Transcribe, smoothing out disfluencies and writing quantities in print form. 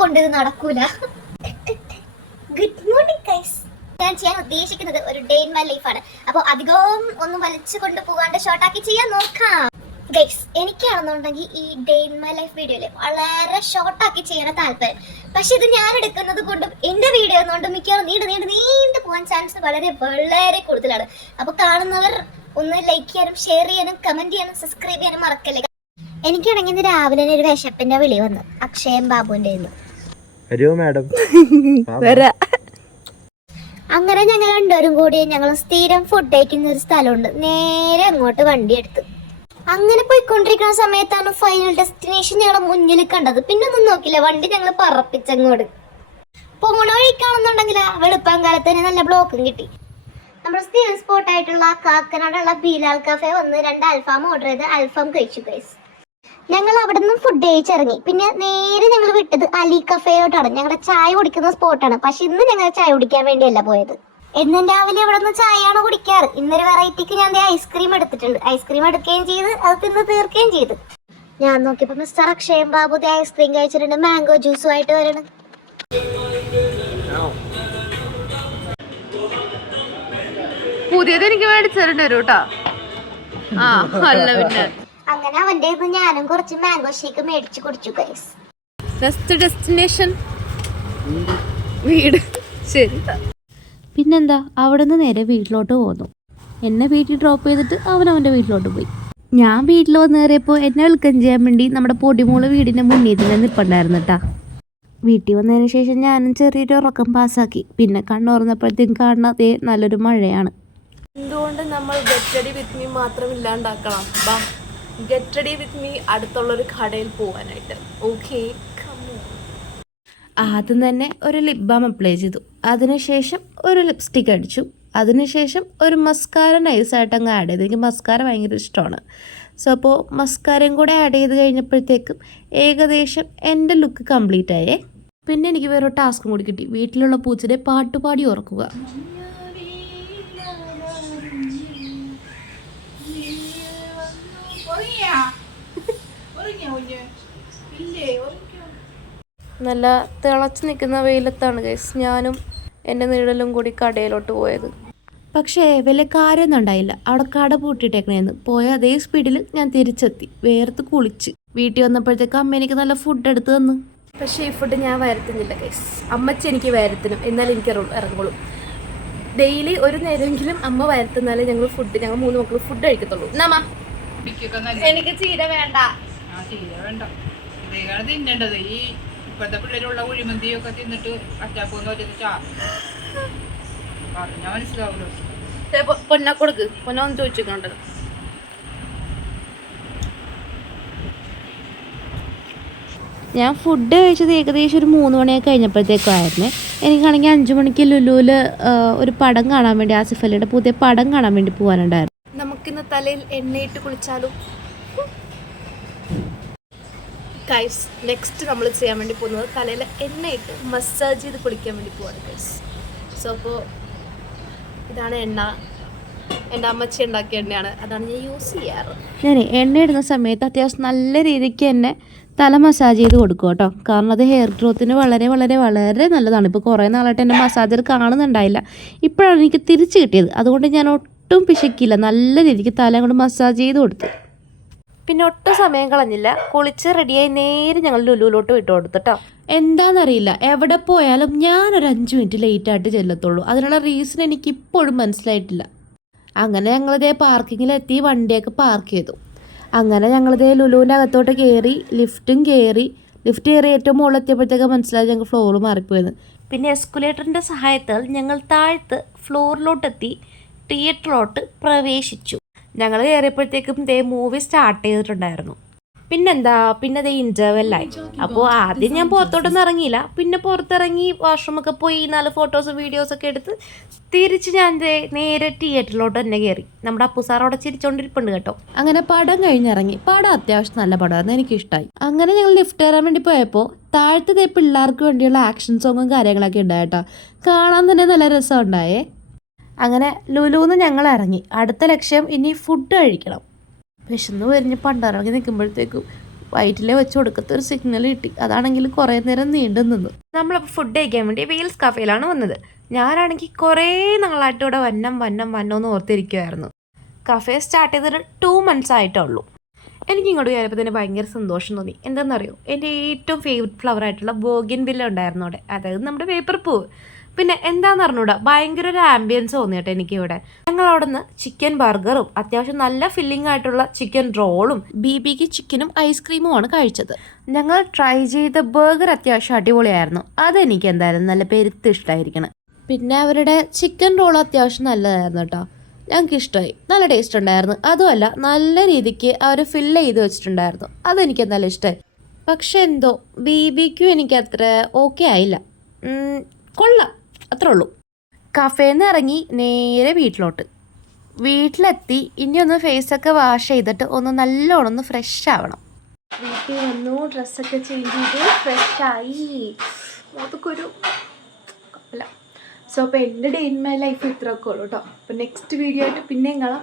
കൊണ്ട് ഇത് നടക്കൂല. Good morning guys. ഞാൻ ചെയ്യാൻ ഉദ്ദേശിക്കുന്നത് ഒരു ഡേ ഇൻ മൈ ലൈഫ് ആണ്. അപ്പോൾ അധികവും ഒന്നും വലിച്ചു കൊണ്ട് പോകാണ്ട് ഷോർട്ടാക്കി ചെയ്യാൻ നോക്കാം ഗൈസ്. എനിക്കാണെന്നുണ്ടെങ്കിൽ ഈ ഡേ ഇൻ മൈ ലൈഫ് വീഡിയോയില് വളരെ ഷോർട്ടാക്കി ചെയ്യാൻ താല്പര്യം. പക്ഷെ ഇത് ഞാൻ എടുക്കുന്നത് കൊണ്ടും എന്റെ വീഡിയോ കൊണ്ടും മിക്കവാറും നീണ്ടു പോകാൻ ചാൻസ് വളരെ വളരെ കൂടുതലാണ്. അപ്പൊ കാണുന്നവർ ഒന്ന് ലൈക്ക് ചെയ്യാനും ഷെയർ ചെയ്യാനും കമന്റ് ചെയ്യാനും സബ്സ്ക്രൈബ് ചെയ്യാനും മറക്കല്ലേ. എനിക്കാണെങ്കിൽ ഇന്ന് രാവിലെ ഒരു വിശപ്പിന്റെ വിളി വന്നു അക്ഷയം ബാബുവിന്റെ. അങ്ങനെ ഞങ്ങൾ രണ്ടുപേരും കൂടി ഞങ്ങൾ സ്ഥിരം ഫുഡ് കഴിക്കുന്ന ഒരു സ്ഥലമുണ്ട്. നേരെ അങ്ങോട്ട് വണ്ടി എടുത്തു. അങ്ങനെ പോയിക്കൊണ്ടിരിക്കുന്ന സമയത്താണ് ഫൈനൽ ഡെസ്റ്റിനേഷൻ ഞങ്ങളെ മുന്നിൽ കണ്ടത്. പിന്നെ ഒന്നും നോക്കില്ല, വണ്ടി ഞങ്ങൾ പറപ്പിച്ചങ്ങോട്ട്. പോണ വഴിക്കാണെന്നുണ്ടെങ്കിൽ വെളുപ്പാങ്കാലത്ത് തന്നെ നല്ല ബ്ലോക്കും കിട്ടി. നമ്മുടെ സ്ഥിരം സ്പോട്ടായിട്ടുള്ള കാക്കനാടുള്ള ബീലാൽ കഫേ വന്ന് 2 അൽഫാം ഓർഡർ ചെയ്ത് അൽഫാം കഴിച്ചു ഗൈസ്. ഞങ്ങൾ അവിടെ നിന്നും ഫുഡ് കഴിച്ചിറങ്ങി. പിന്നെ നേരെ ഞങ്ങൾ വിട്ടത് അലി കഫേയോട്ടാണ്. ഞങ്ങളുടെ ചായ കുടിക്കുന്ന സ്പോട്ടാണ്. പക്ഷെ ഇന്ന് ഞങ്ങൾ ചായ കുടിക്കാൻ വേണ്ടിയല്ല പോയത്. എന്നും രാവിലെ അവിടെ നിന്ന് ചായയാണ് കുടിക്കാറ്. ഇന്നൊരു വെറൈറ്റിക്ക് ഞാൻ ഐസ്ക്രീം എടുത്തിട്ടുണ്ട്. ഐസ്ക്രീം എടുക്കുകയും ചെയ്ത് അത് തിന്ന് തീർക്കുകയും ചെയ്തു. ഞാൻ നോക്കിയപ്പോ മിസ്റ്റർ അക്ഷയം ബാബു ഐസ്ക്രീം കഴിച്ചിട്ടുണ്ട്. മാംഗോ ജ്യൂസുമായിട്ട് വരണം. പുതിയത് എനിക്ക് മേടിച്ചിട്ടുണ്ട് കേട്ടോ. അങ്ങനെ അവന്റെ ഞാനും കുറച്ച് മാംഗോ ഷേക്ക് മേടിച്ചു കുടിച്ചു ഗൈസ്. ഫസ്റ്റ് ഡെസ്റ്റിനേഷൻ വീട്. ശരി, പിന്നെന്താ, അവിടെ നിന്ന് നേരെ വീട്ടിലോട്ട് പോന്നു. എന്നെ വീട്ടിൽ ഡ്രോപ്പ് ചെയ്തിട്ട് അവൻ്റെ വീട്ടിലോട്ട് പോയി. ഞാൻ വീട്ടിൽ വന്ന് കയറിയപ്പോൾ എന്നെ വെൽക്കം ചെയ്യാൻ വേണ്ടി നമ്മുടെ പൊടിമോള് വീടിൻ്റെ മുന്നിൽ തന്നെ നിൽപ്പുണ്ടായിരുന്നു കേട്ടാ. വീട്ടിൽ വന്നതിന് ശേഷം ഞാനും ചെറിയൊരു ഉറക്കം പാസ്സാക്കി. പിന്നെ കണ്ണുറന്നപ്പോഴത്തേക്കും കാണാതെ നല്ലൊരു മഴയാണ്. എന്തുകൊണ്ട് നമ്മൾ ഗെറ്റ് റെഡി വിത്ത് മീ മാത്രം ഇല്ലാണ്ടാക്കണം? ഗെറ്റ് റെഡി വിത്ത് മീ അടുത്തുള്ളൊരു കടയിൽ പോകാനായിട്ട്. ഓക്കെ, ആദ്യം തന്നെ ഒരു ലിപ് ബാം അപ്ലൈ ചെയ്തു. അതിനുശേഷം ഒരു ലിപ്സ്റ്റിക് അടിച്ചു. അതിനുശേഷം ഒരു മസ്കാര നൈസായിട്ട് അങ്ങ് ആഡ് ചെയ്തു. എനിക്ക് മസ്കാര ഭയങ്കര ഇഷ്ടമാണ്. സോ അപ്പോൾ മസ്കാരയും കൂടെ ആഡ് ചെയ്ത് കഴിഞ്ഞപ്പോഴത്തേക്കും ഏകദേശം എൻ്റെ ലുക്ക് കംപ്ലീറ്റ് ആയേ. പിന്നെ എനിക്ക് വേറെ ടാസ്കും കൂടി കിട്ടി. വീട്ടിലുള്ള പൂച്ചയുടെ പാട്ടുപാടി ഉറക്കുക. നല്ല തിളച്ച് നിൽക്കുന്ന വെയിലത്താണ് ഗൈസ് ഞാനും എൻ്റെ നിഴലും കൂടി കടയിലോട്ട് പോയത്. പക്ഷേ വലിയ കാര്യമൊന്നും ഉണ്ടായില്ല. അവിടെ കട പൂട്ടിയിട്ടേക്കണേന്ന്. പോയ അതേ സ്പീഡിൽ ഞാൻ തിരിച്ചെത്തി. വേർത്ത് കുളിച്ച് വീട്ടിൽ വന്നപ്പോഴത്തേക്ക് അമ്മ എനിക്ക് നല്ല ഫുഡ് എടുത്ത് തന്നു. പക്ഷേ ഈ ഫുഡ് ഞാൻ വരുത്തുന്നില്ല ഗൈസ്. അമ്മച്ചി എനിക്ക് വരുത്തണം, എന്നാലും എനിക്ക് ഇറങ്ങുള്ളൂ. ഡെയിലി ഒരു നേരമെങ്കിലും അമ്മ വരുത്തുന്നാലേ ഞങ്ങൾ 3 മക്കൾ ഫുഡ് കഴിക്കത്തുള്ളൂ. എനിക്ക് ചീര വേണ്ട. തിന്നേണ്ടത് ഈ ഇപ്പോഴത്തെ പിള്ളേരുള്ള കുഴിമന്തിയൊക്കെ തിന്നിട്ട് അറ്റാപ്പൊന്നും പറഞ്ഞാൽ മനസ്സിലാവുള്ളൂ. പൊന്ന കൊടുക്ക്, പൊന്ന ഒന്ന് ചോദിച്ചിട്ടുണ്ട്. ഞാൻ ഫുഡ് കഴിച്ചത് ഏകദേശം ഒരു 3 മണിയൊക്കെ കഴിഞ്ഞപ്പോഴത്തേക്കായിരുന്നേ. എനിക്കാണെങ്കിൽ 5 മണിക്ക് ലുലുവിൽ ഒരു പടം കാണാൻ വേണ്ടി, ആസിഫ് അലിയുടെ പുതിയ പടം കാണാൻ വേണ്ടി പോകാനുണ്ടായിരുന്നു. നമുക്കിന്ന് തലയിൽ എണ്ണയിട്ട് കുളിച്ചാലും ഗൈസ്. നെക്സ്റ്റ് നമ്മൾ ചെയ്യാൻ വേണ്ടി പോകുന്നത് തലയിൽ എണ്ണയിട്ട് മസാജ് ചെയ്ത് കുളിക്കാൻ വേണ്ടി പോവാണ് ഗൈസ്. സോ അപ്പോൾ ഇതാണ് എണ്ണ. എൻ്റെ അമ്മച്ചി ഉണ്ടാക്കിയ എണ്ണയാണ്, അതാണ് ഞാൻ യൂസ് ചെയ്യാറ്. ഞാൻ എണ്ണ ഇടുന്ന സമയത്ത് അത്യാവശ്യം നല്ല രീതിക്ക് തന്നെ തല മസാജ് ചെയ്ത് കൊടുക്കും കേട്ടോ. കാരണം അത് ഹെയർ ഗ്രോത്തിന് വളരെ വളരെ വളരെ നല്ലതാണ്. ഇപ്പോൾ കുറേ നാളായിട്ട് എൻ്റെ മസാജർ കാണുന്നുണ്ടായില്ല. ഇപ്പോഴാണ് എനിക്ക് തിരിച്ച് കിട്ടിയത്. അതുകൊണ്ട് ഞാൻ ഒട്ടും പിശക്കില്ല, നല്ല രീതിക്ക് തല കൊണ്ട് മസാജ് ചെയ്ത് കൊടുത്തു. പിന്നെ ഒട്ടും സമയം കളഞ്ഞില്ല, കുളിച്ച് റെഡിയായി നേരെ ഞങ്ങൾ ലുലുവിലോട്ട് വിട്ടു കൊടുത്തിട്ടോ. എന്താണെന്നറിയില്ല, എവിടെ പോയാലും ഞാനൊരു 5 മിനിറ്റ് ലേറ്റായിട്ട് ചെല്ലത്തുള്ളൂ. അതിനുള്ള റീസൺ എനിക്കിപ്പോഴും മനസ്സിലായിട്ടില്ല. അങ്ങനെ ഞങ്ങളിതേ പാർക്കിങ്ങിലെത്തി വണ്ടിയൊക്കെ പാർക്ക് ചെയ്തു. അങ്ങനെ ഞങ്ങളിതേ ലുലുവിൻ്റെ അകത്തോട്ട് കയറി. ലിഫ്റ്റ് കയറി ഏറ്റവും മുകളിലെത്തിയപ്പോഴത്തേക്ക് മനസ്സിലായി ഞങ്ങൾ ഫ്ലോർ മാറിപ്പോയത്. പിന്നെ എസ്കുലേറ്ററിൻ്റെ സഹായത്താൽ ഞങ്ങൾ താഴത്ത് ഫ്ലോറിലോട്ടെത്തി തിയേറ്ററിലോട്ട് പ്രവേശിച്ചു. ഞങ്ങൾ കയറിയപ്പോഴത്തേക്കും മൂവി സ്റ്റാർട്ട് ചെയ്തിട്ടുണ്ടായിരുന്നു. പിന്നെ ഇൻ്റർവെല്ലായി. അപ്പോൾ ആദ്യം ഞാൻ പുറത്തോട്ടൊന്നും ഇറങ്ങിയില്ല. പിന്നെ പുറത്തിറങ്ങി വാഷ്റൂമൊക്കെ പോയി 4 ഫോട്ടോസും വീഡിയോസൊക്കെ എടുത്ത് തിരിച്ച് ഞാൻ നേരെ തിയേറ്ററിലോട്ട് തന്നെ കയറി. നമ്മുടെ അപ്പുസാർ അവിടെ ചിരിച്ചോണ്ടിരിപ്പുണ്ട് കേട്ടോ. അങ്ങനെ പടം കഴിഞ്ഞിറങ്ങി. പടം അത്യാവശ്യം നല്ല പടമായിരുന്നു, എനിക്കിഷ്ടമായി. അങ്ങനെ ഞങ്ങൾ ലിഫ്റ്റ് കയറാൻ വേണ്ടി പോയപ്പോൾ താഴത്തെ പിള്ളേർക്ക് വേണ്ടിയുള്ള ആക്ഷൻ സോങ്ങും കാര്യങ്ങളൊക്കെ ഉണ്ടായിട്ടോ. കാണാൻ തന്നെ നല്ല രസം ഉണ്ടായേ. അങ്ങനെ ലുലുന്ന് ഞങ്ങൾ ഇറങ്ങി. അടുത്ത ലക്ഷ്യം ഇനി ഫുഡ് കഴിക്കണം. വിശന്ന് വരിഞ്ഞ് പണ്ടാറങ്ങി നിൽക്കുമ്പോഴത്തേക്കും വയറ്റിൽ വെച്ച് കൊടുക്കത്തെ ഒരു സിഗ്നൽ കിട്ടി. അതാണെങ്കിൽ കുറേ നേരം നീണ്ടു നിന്നു. നമ്മളപ്പോൾ ഫുഡ് കഴിക്കാൻ വേണ്ടി വീൽസ് കഫേയിലാണ് വന്നത്. ഞാനാണെങ്കിൽ കുറേ നാളായിട്ട് ഇവിടെ വന്നോന്ന് ഓർത്തിരിക്കുമായിരുന്നു. കഫേ സ്റ്റാർട്ട് ചെയ്തിട്ട് 2 months ആയിട്ടേ ഉള്ളൂ. എനിക്ക് ഇങ്ങോട്ട് കയറിയപ്പോൾ തന്നെ ഭയങ്കര സന്തോഷം തോന്നി. എന്താണെന്നറിയോ, എൻ്റെ ഏറ്റവും ഫേവററ്റ് ഫ്ലവർ ആയിട്ടുള്ള ബോഗിൻവില്ല ഉണ്ടായിരുന്നു അവിടെ, അതായത് നമ്മുടെ പേപ്പർ പൂവ്. പിന്നെ എന്താണെന്ന് അറിഞ്ഞൂടാ, ഭയങ്കര ഒരു ആംബിയൻസ് തോന്നി കേട്ടോ എനിക്കിവിടെ. ഞങ്ങൾ അവിടെ നിന്ന് ചിക്കൻ ബർഗറും അത്യാവശ്യം നല്ല ഫില്ലിംഗ് ആയിട്ടുള്ള ചിക്കൻ റോളും BBQ ചിക്കനും ഐസ്ക്രീമുമാണ് കഴിച്ചത്. ഞങ്ങൾ ട്രൈ ചെയ്ത ബർഗർ അത്യാവശ്യം അടിപൊളിയായിരുന്നു. അതെനിക്ക് എന്തായാലും നല്ല പെരുത്ത് ഇഷ്ടമായിരിക്കണം. പിന്നെ അവരുടെ ചിക്കൻ റോൾ അത്യാവശ്യം നല്ലതായിരുന്നു കേട്ടോ, ഞങ്ങൾക്ക് ഇഷ്ടമായി. നല്ല ടേസ്റ്റ് ഉണ്ടായിരുന്നു. അതുമല്ല നല്ല രീതിക്ക് അവർ ഫില്ല് ചെയ്ത് വെച്ചിട്ടുണ്ടായിരുന്നു, അതെനിക്ക് എന്തായാലും ഇഷ്ടമായി. പക്ഷെ എന്തോ BBQ എനിക്ക് അത്ര ഓക്കെ ആയില്ല. കൊള്ളാം, അത്രേ ഉള്ളൂ. കഫേന്ന് ഇറങ്ങി നേരെ വീട്ടിലെത്തി ഇനി ഒന്ന് ഫേസൊക്കെ വാഷ് ചെയ്തിട്ട് ഒന്ന് നല്ലോണം ഒന്ന് ഫ്രഷ് ആവണം. വീട്ടിൽ വന്നു, ഡ്രസ്സൊക്കെ ചേഞ്ച് ചെയ്ത് ഫ്രഷായി. അതൊക്കെ ഒരു അല്ല. സോ അപ്പോൾ എൻ്റെ ഡേ ഇൻ മൈ ലൈഫ് ഇത്രയൊക്കെ ഉള്ളൂ കേട്ടോ. അപ്പോൾ നെക്സ്റ്റ് വീഡിയോ ആയിട്ട് പിന്നെയും കാണാം.